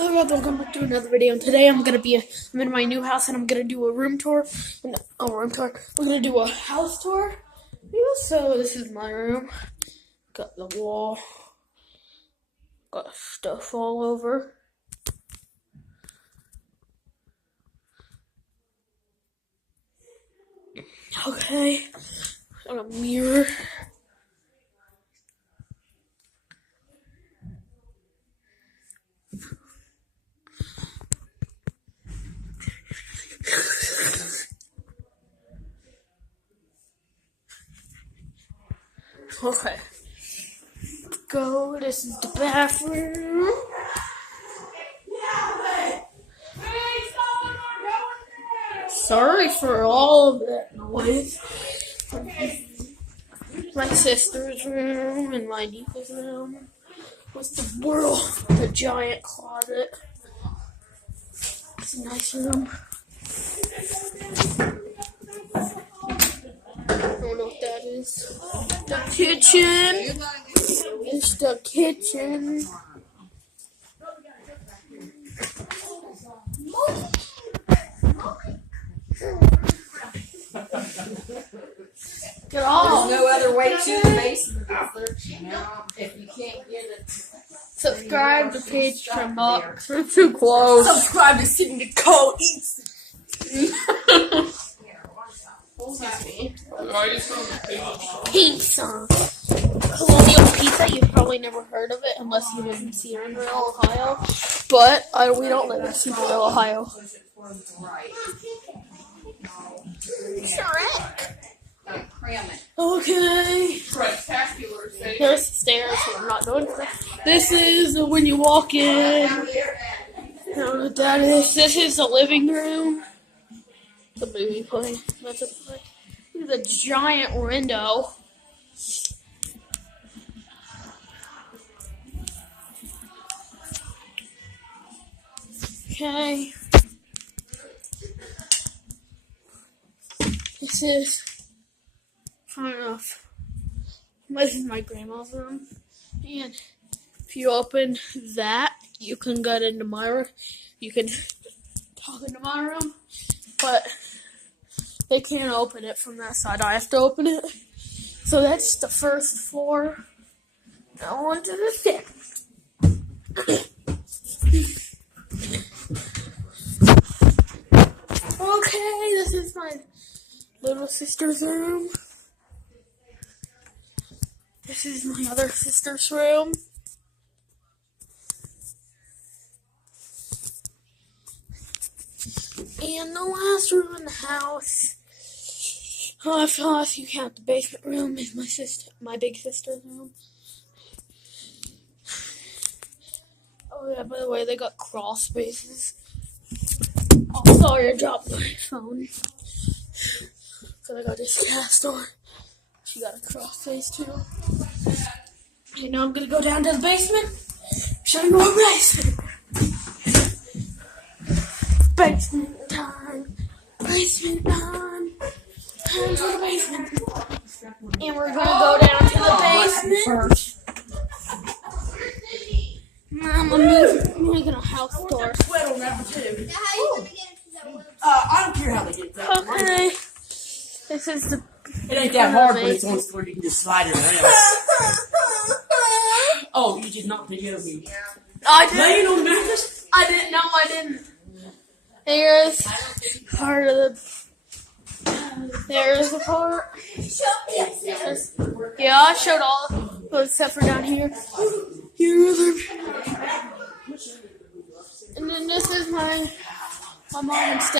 Hello guys, welcome back to another video. And today I'm in my new house and I'm gonna do a room tour. We're gonna do a house tour. So this is my room. Got the wall. Got stuff all over. Okay. Got a mirror. Okay. Go. This is the bathroom. Sorry for all of that noise. My sister's room and my niece's room. What's the giant closet. It's a nice room. I don't know what that is. The kitchen. It's the kitchen. Get off. There's no other way to the basement. If you can't get it. Subscribe to Page Trembox. We're too close. Subscribe to Sitting to Cole Eats. Pizza. Colonial Pizza. You've probably never heard of it unless you live in Cedarville, Ohio. But we don't live in Cedarville, Ohio. Shrek. Okay. There's the stairs, so I'm not doing that. This is when you walk in. I don't know what that is. This is the living room. The movie play. That's a play. Look at the giant window. Okay. This is far enough. This is my grandma's room. And if you open that, you can get into my room. You can talk into my room. But they can't open it from that side. I have to open it. So that's the first floor. Now on to the second. Okay, this is my little sister's room. This is my other sister's room. And the last room in the house, if you count the basement room, is my big sister's room. Oh yeah, by the way, they got crawl spaces. Oh, sorry, I dropped my phone. So I got this gas door. She got a crawl space too. And now I'm gonna go down to the basement. Show you more basement. Basement time. Basement time. Time for the basement. And we're gonna go down to the basement. I'm making a house tour. Sweat on number 2. I don't care how they get that. Okay. This is the. It ain't that hard, but it's one where you can just slide it around. Oh, you did not pick it up. I didn't. Laying on the mattress? I didn't. No, I didn't. There's part of the. There's the part. Yeah, I showed all except for down here. And then this is my mom and step.